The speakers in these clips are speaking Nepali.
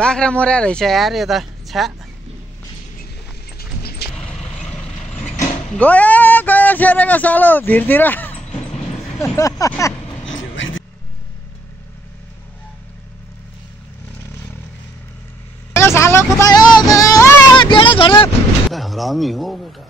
बाख्रा मर्या रहेछ यार यता छा गयो सेरेको सालो भिरतिर सालो कुदायो गेडा झर्यो हरामी हो बेटा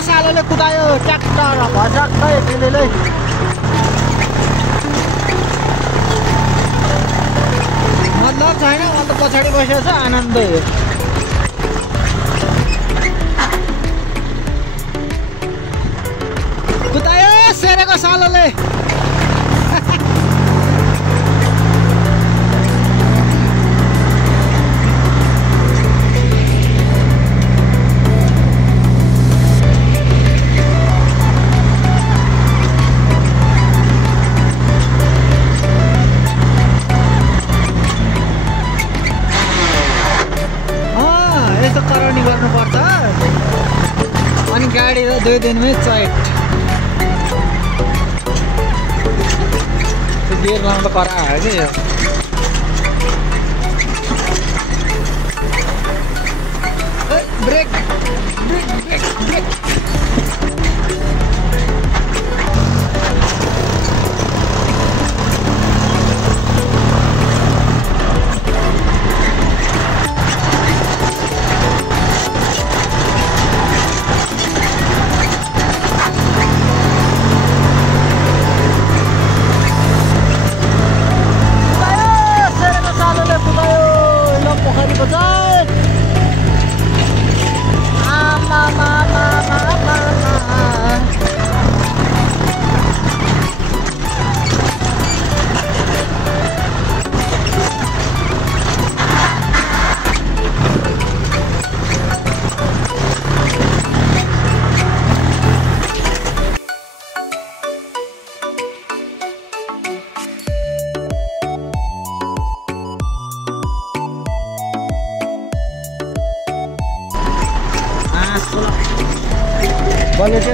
सालोले कुदायो ट्र्याक्टर भजक्कै दिलेले मतलब छैन म त पछाडि बसेको छ आनन्दै हो कुदायो सेरेको सालोले गाडी 2 दिनमै चैट गियर लाउनु त करा हो कि brake brake brake brake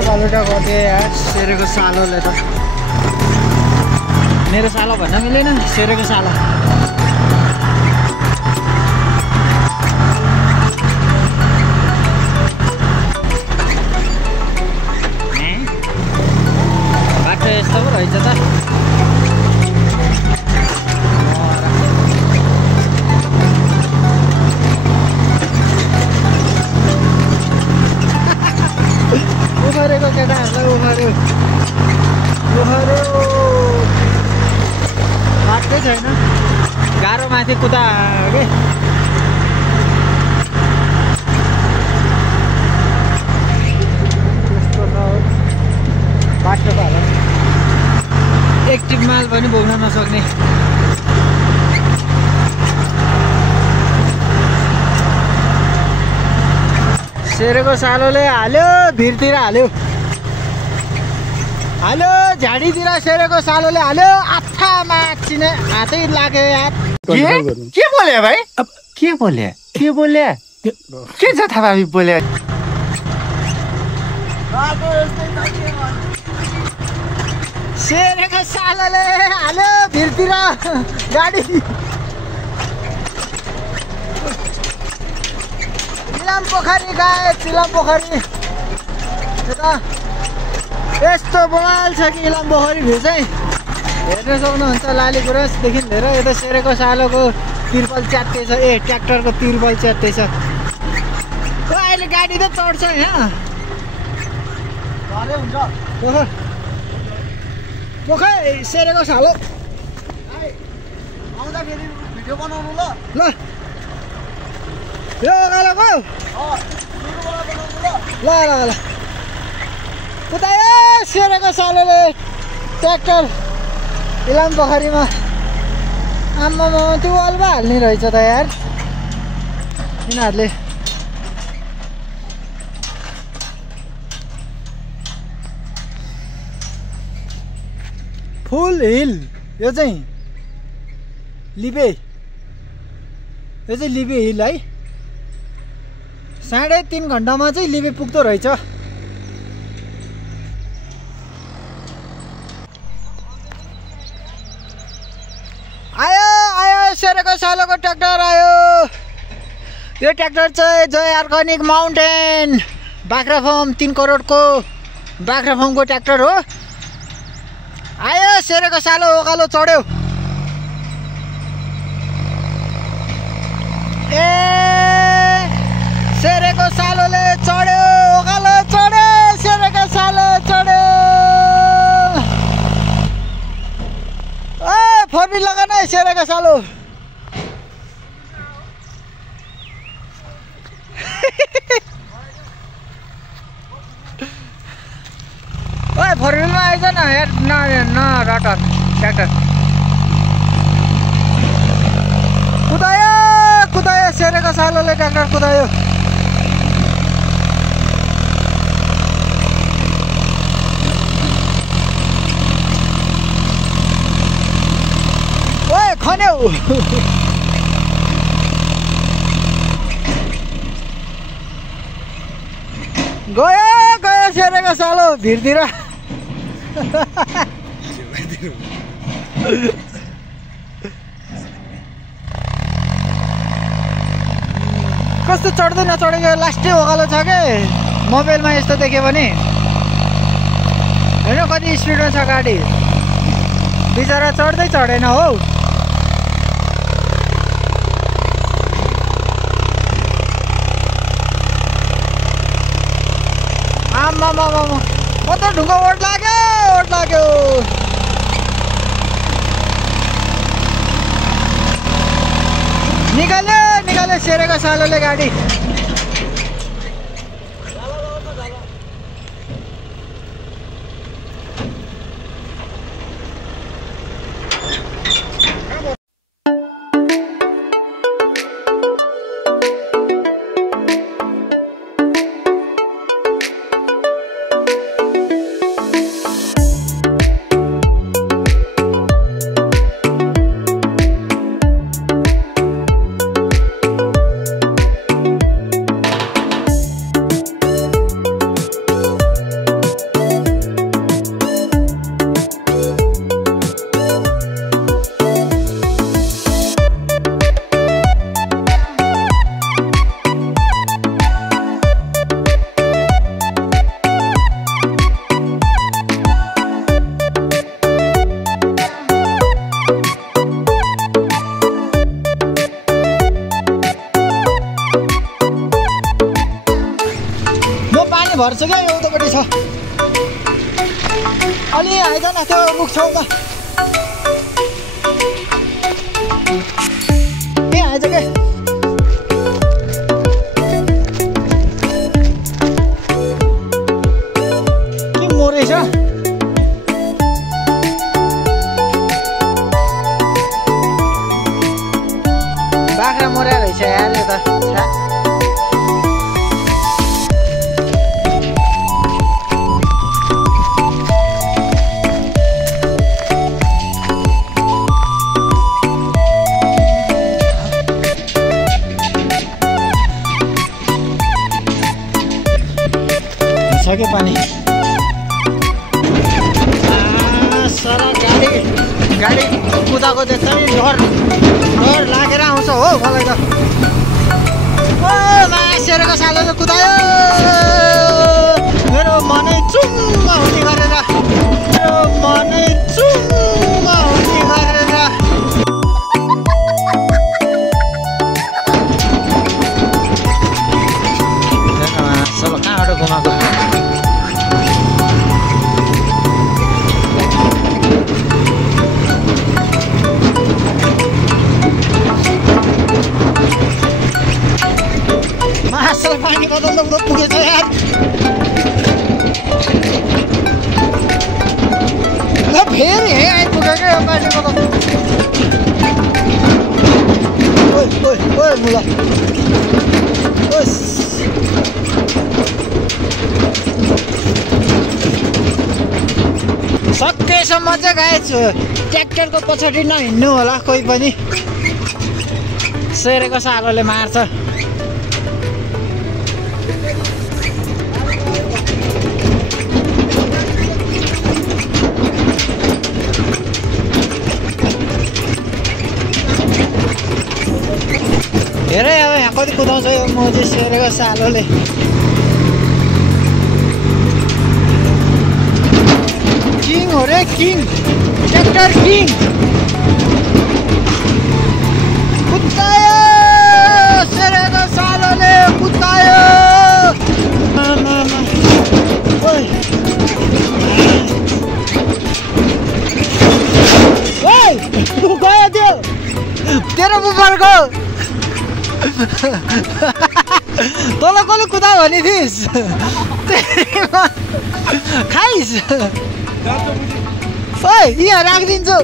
Baluta गर्थेँ यार सेरेको सालोले त मेरो सालो भन्न मिलेन सेरेको सालो बाटो यस्तो पो रहेछ त उफारेको केटाहरूलाई उफार्यो बाटै छैन गाह्रो माथि कुदा के त्यस्तो छ बाटो त होला एक्टिभ माल पनि बोक्न नसक्ने सेरेको सालोले हाल्यो भिरतिर हाल्यो हाल्यो झाडीतिर सेरेको सालोले हाल्यो आथा माछिने हातै लाग्यो यार के बोले भाइ के बोले के जथाभावी बोले सेरेको सालोले हाल्यो भिरतिर गाडी चिलाम पोखरी गए चिलाम पोखरी यस्तो बवाल छ कि इलाम पोखरी भ्यू चाहिँ हेर्न सक्नुहुन्छ लालीगुराँसदेखि लिएर यता सेरेको सालोको तिरपल च्यात्ते छ ट्र्याक्टरको तिरपल च्यात्ते छ अहिले गाडी त चढ्छ यहाँ पोखर सेरेको सालो आउँदाखेरि भिडियो बनाउनु ल यो गालाको ल कुदायो सेरेको सालोले ट्र्याक्टर इलाम पोखरीमा आम्मामा त्यो वालमा हाल्ने रहेछ त यार यिनीहरूले फुल हिल यो चाहिँ लिबे, यो चाहिँ लिबे हिल है। 3.5 घन्टामा चाहिँ लिबे पुग्दो रहेछ। आयो आयो सेरेको सालोको ट्र्याक्टर आयो। यो ट्र्याक्टर चाहिँ जय अर्गानिक माउन्टेन बाख्राफार्म 3 करोडको बाख्राफार्मको ट्र्याक्टर हो। आयो सेरेको सालो ओकालो चढ्यो। ए सेरेको सालोले चढ्यो, ओकालो चढ्यो, सेरेको सालो चढ्यो। ए फोर्मी लगान है सेरेको सालो। ओए फोर्मीमा आइज न हेर न रट ट्र्याक्टर कुदायो कुदायो सेरेको सालोले ट्र्याक्टर कुदायो। ओए खन्यौ गयो गयो सेरेको सालो भिरतिर। कस्तो चढ्दै नचढेको लास्टै ओकालो छ के मोबाइलमा यस्तो देख्यो भने। होइन कति स्पिडमा छ गाडी, बिचरा चढ्दै चढेन हौ। आम्मा म त ढुङ्गा ओट लाग्यो। निकाल्यो सेरेको सालोले गाडी। भर्छ क्या एउटापट्टि छ। अलि आइज न त्यो मुख छेउमा। ए आइज के मरेछ। बाख्रा मर्या रहेछ यार यो त। के पानी सारा गाडी कुदाको देख्दा नि डर लागेर आउँछ हो मलाई त। ओ सेरेको सालो त कुदायो मेरो मनै चुम्मा हुने गरेर, मेरो मनै चुम्मा हुने गरेर। सब कहाँबाट घुमाएको मासल पानी बदल्दा पुगेछ यार। ल फेरि हे आइपुग्यो क्या यो पानी बदल। ओइ मुला सकेसम्म चाहिँ गाइस ट्र्याक्टरको पछाडि नहिँड्नु होला कोही पनि, सेरेको सालोले मार्छ। हेरै अब यहाँ कति कुदाउँछ यो म चाहिँ सेरेको सालोले। किङ हो रे किङ, ट्र्याक्टर किङ। कुदायो सेरेको सालोले कुदायो। गयो त्यो तेरो बुफरको तल कसले कुदा भने थिइस् खाइस्। ओइ यहाँ राखिदिन्छु।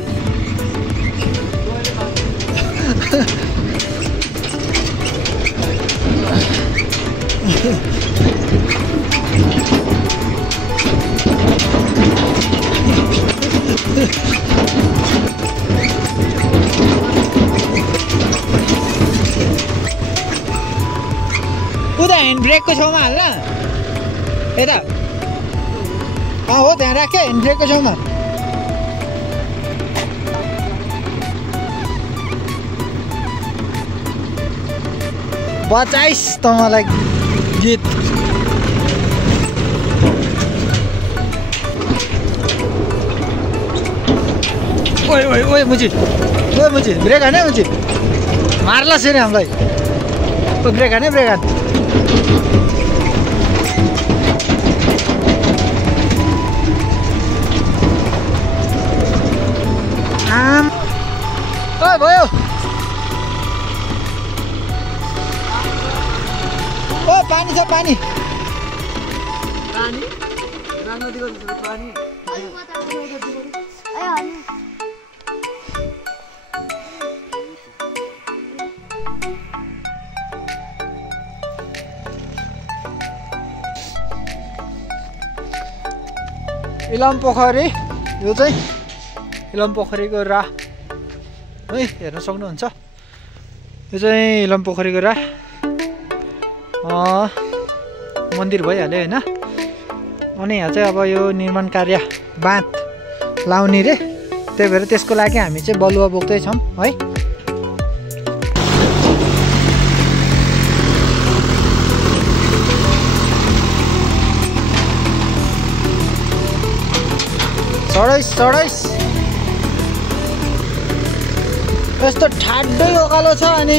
उता ह्यान्ड ब्रेकको छेउमा हाल्न यता। हो त्यहाँ राख्यो ह्यान्ड ब्रेकको छेउमा। बचाइस् त मलाई गीत। ओइ ओइ ओइ मुची, ओइ मुची ब्रेक हाने मुची, मार्ला सेरे हामीलाई। ओ ब्रेक हाने, ब्रेक हान। आम ओ भयो। ओ पानी छ पानी। पानी राम्रो दिगो पानी। इलाम पोखरी, यो चाहिँ इलाम पोखरीको राह है, हेर्न सक्नुहुन्छ। यो चाहिँ इलाम पोखरीको राह मन्दिर भइहाल्यो होइन। अनि यहाँ चाहिँ अब यो निर्माण कार्य बाँध लाउने रे, त्यही भएर त्यसको लागि हामी चाहिँ बलुवा बोक्दैछौँ है। चढैस् चढैस्, यस्तो ठाड्दै उकालो छ अनि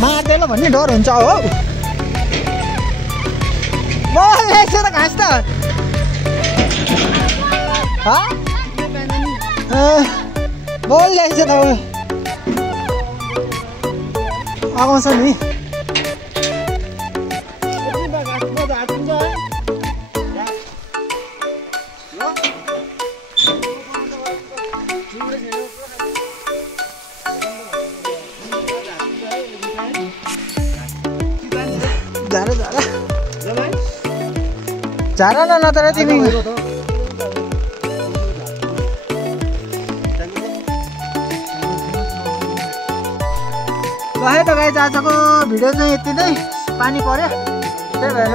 मार्दैन भन्ने डर हुन्छ हो। बल ल्याएछ त घाँस त बल ल्याएछ त आउँछ नि। झारा झारा झारा न तर तिमी ल है त गाइस, आजको भिडियो चाहिँ यति नै। पानी पर्यो त्यही भएर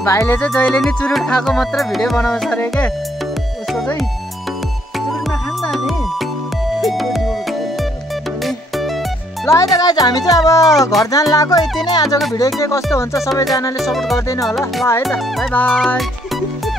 भाइले चाहिँ जहिले नि चुरुट खाएको मात्र भिडियो बनाउँछ अरे के, उसको चाहिँ चुरुट नखान्छ नि। ल है त गाइस, हामी चाहिँ अब घर जान लाग्यो। यति नै आजको भिडियो के कस्तो हुन्छ सबैजनाले सपोर्ट गरिदिनु होला। ल है त, बाई बाई।